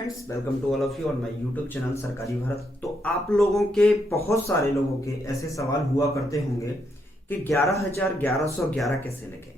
Friends, welcome to all of you on my YouTube channel Sarkari Bharat. तो आप लोगों के बहुत सारे लोगों के ऐसे सवाल हुआ करते होंगे कि 11,1111 कैसे लिखें,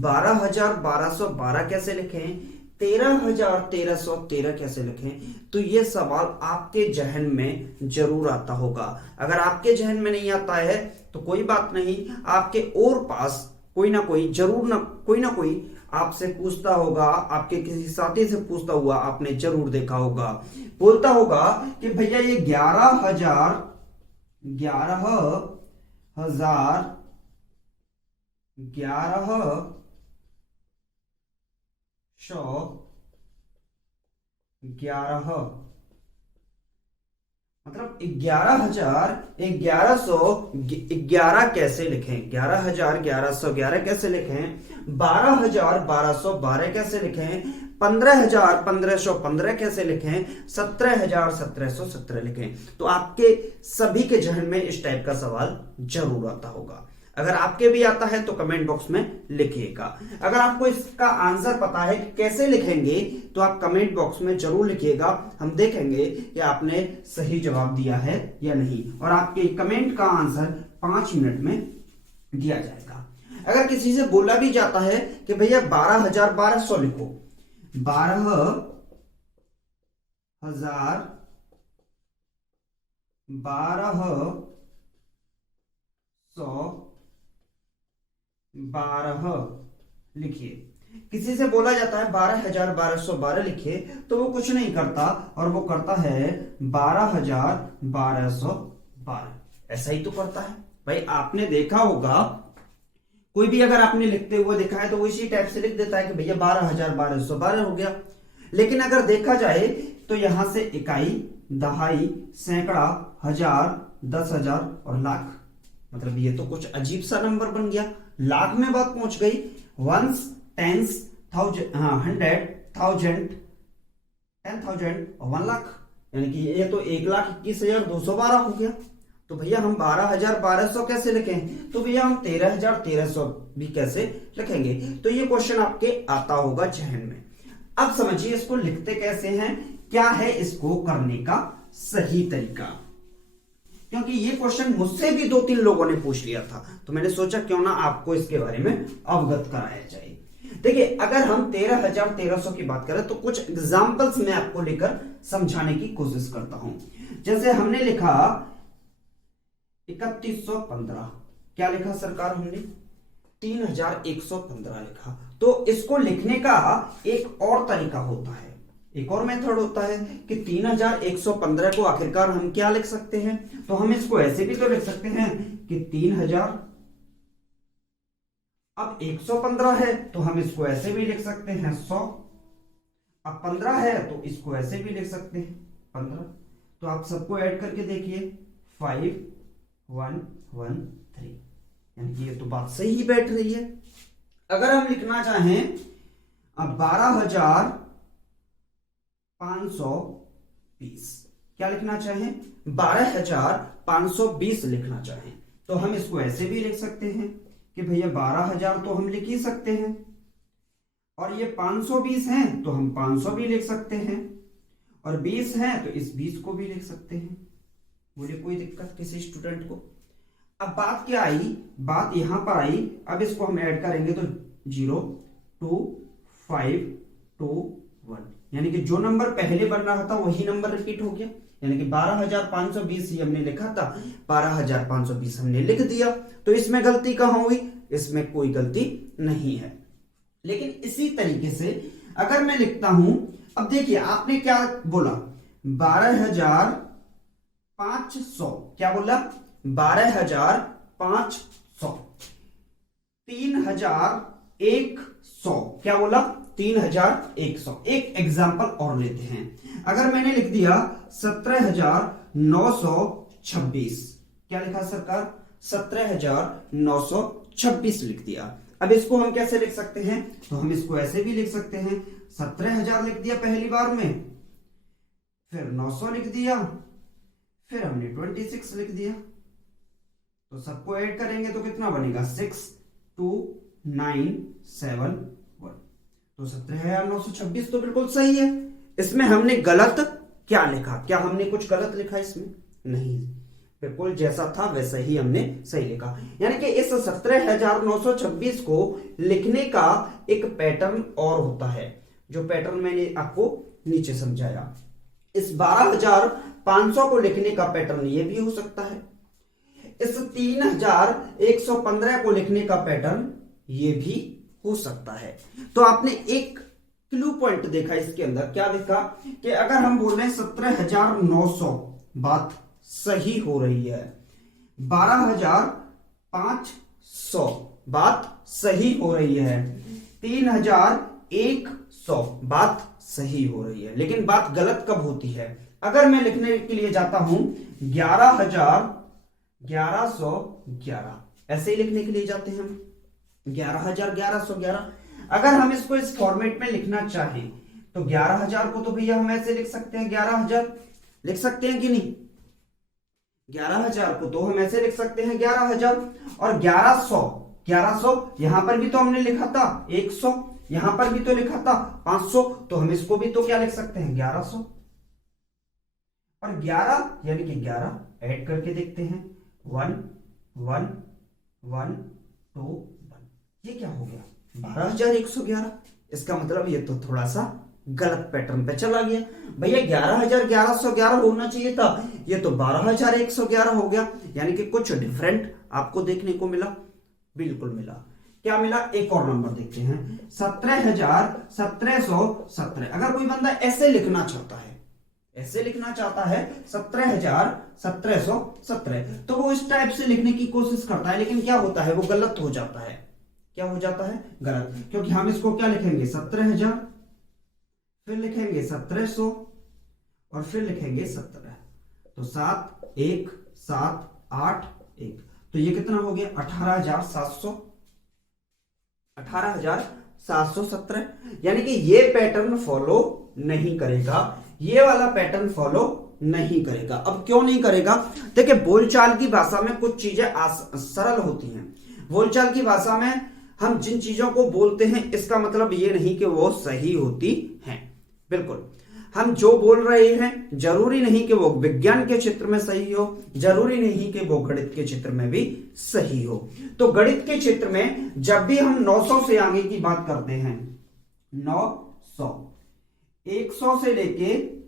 12,1212 कैसे लिखें, 13,1313 कैसे लिखें। तो ये सवाल आपके जहन में जरूर आता होगा। अगर आपके जहन में नहीं आता है तो कोई बात नहीं, आपके और पास कोई ना कोई जरूर ना कोई आपसे पूछता होगा, आपके किसी साथी से पूछता हुआ आपने जरूर देखा होगा। बोलता होगा कि भैया ये 11,1111 मतलब 11,1111 कैसे लिखें, 11,1111 कैसे लिखें, 12,1212 कैसे लिखें, 15,1515 कैसे लिखें, 17,1717 लिखें। तो आपके सभी के जहन में इस टाइप का सवाल जरूर आता होगा। अगर आपके भी आता है तो कमेंट बॉक्स में लिखिएगा। अगर आपको इसका आंसर पता है कि कैसे लिखेंगे तो आप कमेंट बॉक्स में जरूर लिखिएगा। हम देखेंगे कि आपने सही जवाब दिया है या नहीं, और आपके कमेंट का आंसर 5 मिनट में दिया जाएगा। अगर किसी से बोला भी जाता है कि भैया 12,1200 लिखो, 12,1200 लिखिए। किसी से बोला जाता है 12,1212 लिखिए तो वो कुछ नहीं करता और वो करता है 12,1212। ऐसा ही तो करता है भाई। आपने देखा होगा, कोई भी अगर आपने लिखते हुए देखा है तो वो इसी टाइप से लिख देता है कि भैया 12,1212 हो गया। लेकिन अगर देखा जाए तो यहां से इकाई, दहाई, सैकड़ा, हजार, 10,000 और लाख, मतलब ये तो कुछ अजीब सा नंबर बन गया। लाख में बात पहुंच गई। Ones, tens, thousand, hundred, thousand, 10,000 और 1 लाख, यानी कि ये तो 1,21,212 हो गया। तो भैया हम 12,1200 कैसे लिखें, तो भैया हम 13,1300 भी कैसे लिखेंगे। तो ये क्वेश्चन आपके आता होगा जहन में। अब समझिए इसको लिखते कैसे हैं, क्या है इसको करने का सही तरीका, क्योंकि ये क्वेश्चन मुझसे भी 2-3 लोगों ने पूछ लिया था, तो मैंने सोचा क्यों ना आपको इसके बारे में अवगत कराया जाए। देखिए, अगर हम 13,1300 की बात करें तो कुछ एग्जांपल्स मैं आपको लेकर समझाने की कोशिश करता हूं। जैसे हमने लिखा 3115, क्या लिखा सरकार, हमने 3,115 लिखा। तो इसको लिखने का एक और तरीका होता है, एक और मेथड होता है कि 3,115 को आखिरकार हम क्या लिख सकते हैं। तो हम इसको ऐसे भी तो लिख सकते हैं कि 3,000, अब 115 है तो हम इसको ऐसे भी लिख सकते हैं 100, अब 15 है तो इसको ऐसे भी लिख सकते हैं 15। तो आप सबको ऐड करके देखिए, 5,113, यानी कि ये तो बात सही बैठ रही है। अगर हम लिखना चाहें अब 12,520, क्या लिखना चाहें, 12,520 लिखना चाहें तो हम इसको ऐसे भी लिख सकते हैं कि भैया 12,000 तो हम लिख ही सकते हैं, और ये 520 हैं तो हम 500 भी लिख सकते हैं, और 20 हैं तो इस 20 को भी लिख सकते हैं। बोले कोई दिक्कत किसी स्टूडेंट को। अब बात क्या आई, बात यहां पर आई। अब इसको हम ऐड करेंगे तो 0, 2, 5, 2, 1, यानी कि जो नंबर पहले बन रहा था वही नंबर रिपीट हो गया। यानी कि 12,520 ही हमने लिखा था, 12,520 हमने लिख दिया। तो इसमें गलती कहां हुई, इसमें कोई गलती नहीं है। लेकिन इसी तरीके से अगर मैं लिखता हूं, अब देखिए आपने क्या बोला, 12,500, क्या बोला, 12,500, 3,100, क्या बोला, 3,100। एक एग्जाम्पल और लेते हैं। अगर मैंने लिख दिया 17,926, क्या लिखा सरकार, 17,926 लिख दिया। अब इसको हम कैसे लिख सकते हैं, तो हम इसको ऐसे भी लिख सकते हैं, 17,000 लिख दिया पहली बार में, फिर 900 लिख दिया, फिर हमने 26 लिख दिया। तो सबको ऐड करेंगे तो कितना बनेगा, 62971। तो 17,926 तो बिल्कुल सही है। इसमें हमने गलत क्या लिखा? क्या हमने कुछ गलत लिखा इसमें? नहीं, बिल्कुल जैसा था वैसा ही हमने सही लिखा। यानी कि इस 17,926 को लिखने का एक पैटर्न और होता है, जो पैटर्न मैंने आपको नीचे समझाया। इस 12,500 को लिखने का पैटर्न ये भी हो सकता है। इस 3,115 को लिखने का पैटर्न ये भी हो सकता है। तो आपने एक क्लू पॉइंट देखा इसके अंदर, क्या देखा कि अगर हम बोल रहे हैं 17,900 बात सही हो रही है, 12,500 बात सही हो रही है, 3,100 बात सही हो रही है, लेकिन बात गलत कब होती है? अगर मैं लिखने के लिए जाता हूं 11,1111, ऐसे ही लिखने के लिए जाते हैं हम 11,1111। अगर हम इसको इस फॉर्मेट में लिखना चाहें तो 11,000 को तो भैया हम ऐसे लिख सकते हैं, 11,000 लिख सकते हैं कि नहीं? 11,000 को तो हम ऐसे लिख सकते हैं 11,000। और 1100 यहां पर भी तो हमने लिखा था 100, यहां पर भी तो लिखा था 500, तो हम इसको भी तो क्या लिख सकते हैं 1100। और 11 यानी कि 11 ऐड करके देखते हैं, 1 1 1 2 1, ये क्या हो गया 12,111। इसका मतलब ये तो थोड़ा सा गलत पैटर्न पे चला गया भैया, 11,1111 होना चाहिए था, ये तो 12,111 हो गया। यानी कि कुछ डिफरेंट आपको देखने को मिला, बिल्कुल मिला। क्या मिला? एक और नंबर देखते हैं, 17,1717। अगर कोई बंदा ऐसे लिखना चाहता है, ऐसे लिखना चाहता है 17,1717, तो वो इस टाइप से लिखने की कोशिश करता है, लेकिन क्या होता है वो गलत हो जाता है। क्या हो जाता है? गलत, क्योंकि हम इसको क्या लिखेंगे 17,000, फिर लिखेंगे 1700 और फिर लिखेंगे 17, तो 7 1 7 8 1, तो ये कितना हो गया 18,717। यानी कि ये पैटर्न फॉलो नहीं करेगा, ये वाला पैटर्न फॉलो नहीं करेगा। अब क्यों नहीं करेगा? देखिए, बोलचाल की भाषा में कुछ चीजें सरल होती हैं। बोलचाल की भाषा में हम जिन चीजों को बोलते हैं इसका मतलब ये नहीं कि वो सही होती हैं। बिल्कुल, हम जो बोल रहे हैं जरूरी नहीं कि वो विज्ञान के क्षेत्र में सही हो, जरूरी नहीं कि वो गणित के क्षेत्र में भी सही हो। तो गणित के क्षेत्र में जब भी हम 900 से आगे की बात करते हैं, 900 100 से लेके,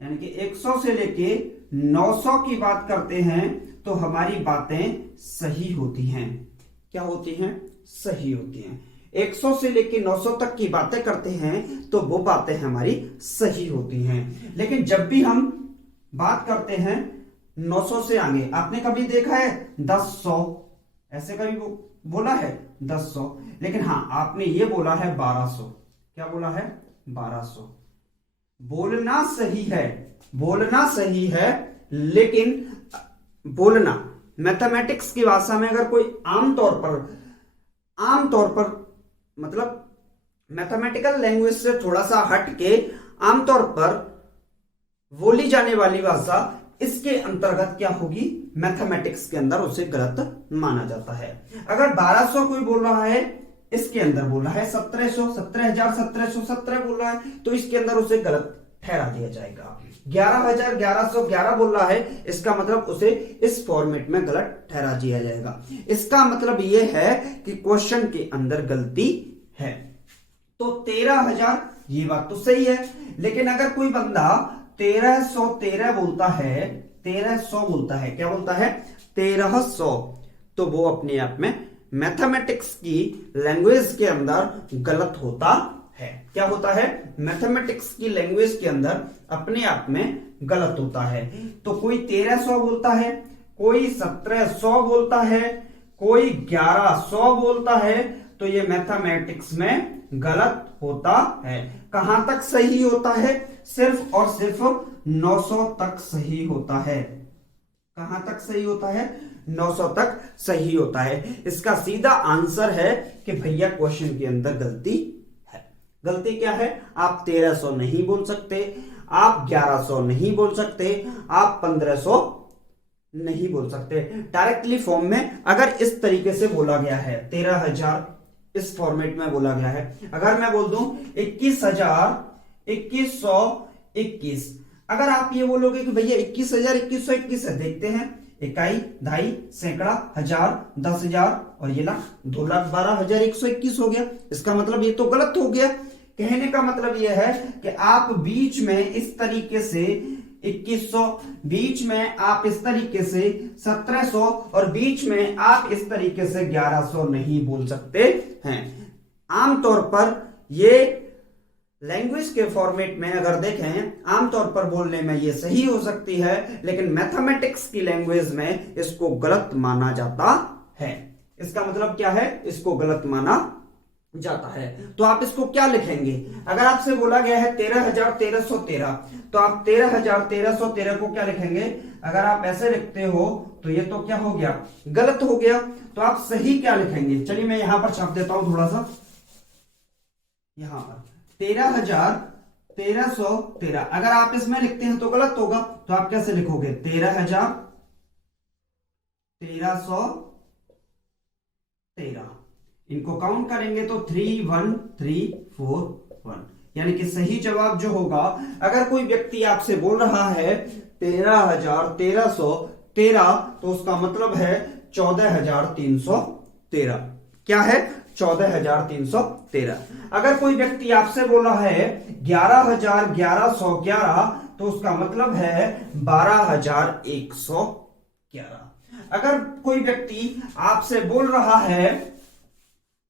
यानी कि 100 से लेके 900 की बात करते हैं तो हमारी बातें सही होती हैं। क्या होती हैं? सही होती हैं। 100 से लेके 900 तक की बातें करते हैं तो वो बातें हमारी सही होती हैं। लेकिन जब भी हम बात करते हैं 900 से आगे, आपने कभी देखा है 1000, ऐसे कभी बोला है 1000, लेकिन हाँ आपने ये बोला है 1200। क्या बोला है? 1200। बोलना सही है, बोलना सही है, लेकिन बोलना मैथमेटिक्स की भाषा में अगर कोई आमतौर पर मतलब मैथमेटिकल लैंग्वेज से थोड़ा सा हट के आमतौर पर बोली जाने वाली भाषा, इसके अंतर्गत क्या होगी? मैथमेटिक्स के अंदर उसे गलत माना जाता है। अगर 1200 कोई बोल रहा है, इसके अंदर बोल रहा है 1700, 17,1717 बोल रहा है, तो इसके अंदर उसे गलत ठहरा दिया जाएगा। 11,1111 बोल रहा है, इसका मतलब उसे इस फॉर्मेट में गलत ठहरा दिया जाएगा। इसका मतलब यह है कि क्वेश्चन के अंदर गलती है। तो 13,000 ये बात तो सही है, लेकिन अगर कोई बंदा 1313 बोलता है, 1300 बोलता है, क्या बोलता है 1300, तो वो अपने आप में मैथमेटिक्स की लैंग्वेज के अंदर गलत होता है। क्या होता है? मैथमेटिक्स की लैंग्वेज के अंदर अपने आप में गलत होता है। तो कोई 1300 बोलता है, कोई 1700 बोलता है, कोई 1100 बोलता है, तो ये मैथमेटिक्स में गलत होता है। कहां तक सही होता है? सिर्फ और सिर्फ 900 तक सही होता है। कहां तक सही होता है? 900 तक सही होता है। इसका सीधा आंसर है कि भैया क्वेश्चन के अंदर गलती है। गलती क्या है? आप 1300 नहीं बोल सकते, आप 1100 नहीं बोल सकते, आप 1500 नहीं बोल सकते। डायरेक्टली फॉर्म में अगर इस तरीके से बोला गया है, 13,000 इस फॉर्मेट में बोला गया है, अगर मैं बोल दूं 21,000 2121। अगर आप ये बोलोगे कि भैया 21,000 2121 है, देखते हैं, इकाई, दहाई, सैकड़ा, हजार, 10,000 और ये लाख, 2,12,121 हो गया। इसका मतलब ये तो गलत हो गया। कहने का मतलब ये है कि आप बीच में इस तरीके से 2100, बीच में आप इस तरीके से 1700 और बीच में आप इस तरीके से 1100 नहीं बोल सकते हैं। आमतौर पर ये लैंग्वेज के फॉर्मेट में अगर देखें, आमतौर पर बोलने में ये सही हो सकती है, लेकिन मैथमेटिक्स की लैंग्वेज में इसको गलत माना जाता है। इसका मतलब क्या है? इसको गलत माना जाता है। तो आप इसको क्या लिखेंगे? अगर आपसे बोला गया है 13,1313, तो आप 13,1313 को क्या लिखेंगे? अगर आप ऐसे लिखते हो तो ये तो क्या हो गया? गलत हो गया। तो आप सही क्या लिखेंगे? चलिए मैं यहां पर छाप देता हूं थोड़ा सा, यहां पर 13,1313। अगर आप इसमें लिखते हैं तो गलत होगा, तो आप कैसे लिखोगे? 13,1313। इनको काउंट करेंगे तो 31341, यानी कि सही जवाब जो होगा, अगर कोई व्यक्ति आपसे बोल रहा है 13,1313, तो उसका मतलब है 14,313। क्या है? 14,313। अगर कोई व्यक्ति आपसे बोल रहा है 11,1111, तो उसका मतलब है 12,111। अगर कोई व्यक्ति आपसे बोल रहा है,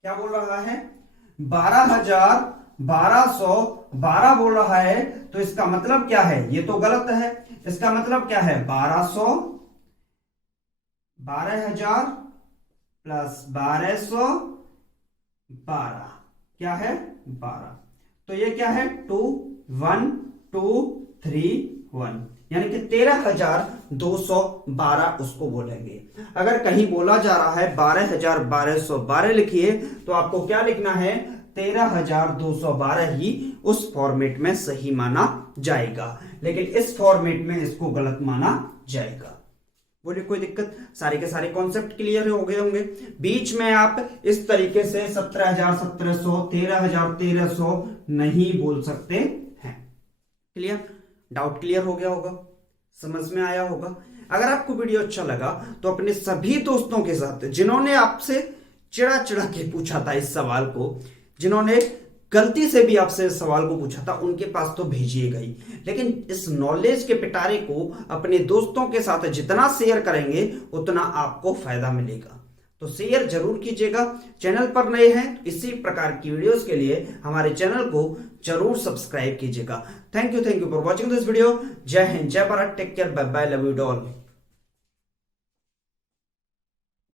क्या बोल रहा है? 12,1212 बोल रहा है, तो इसका मतलब क्या है? ये तो गलत है। इसका मतलब क्या है? 12,000 प्लस 1212 क्या है? 12। तो ये क्या है? 21231, यानी कि 13,212 उसको बोलेंगे। अगर कहीं बोला जा रहा है 12,1212 लिखिए, तो आपको क्या लिखना है? 13,212 ही उस फॉर्मेट में सही माना जाएगा, लेकिन इस फॉर्मेट में इसको गलत माना जाएगा। बोलिए कोई दिक्कत? सारे के सारे कॉन्सेप्ट क्लियर हो गए होंगे। बीच में आप इस तरीके से 17,1700, 13,1300 नहीं बोल सकते हैं। क्लियर? डाउट क्लियर हो गया होगा, समझ में आया होगा। अगर आपको वीडियो अच्छा लगा तो अपने सभी दोस्तों के साथ, जिन्होंने आपसे चिढ़ा चिढ़ा के पूछा था इस सवाल को, जिन्होंने गलती से भी आपसे इस सवाल को पूछा था, उनके पास तो भेजिएगा ही, लेकिन इस नॉलेज के पिटारे को अपने दोस्तों के साथ जितना शेयर करेंगे उतना आपको फायदा मिलेगा। तो शेयर जरूर कीजिएगा। चैनल पर नए हैं तो इसी प्रकार की वीडियोस के लिए हमारे चैनल को जरूर सब्सक्राइब कीजिएगा। Thank you for watching this video. जय हिंद, जय Bharat, take care, bye bye, love you all.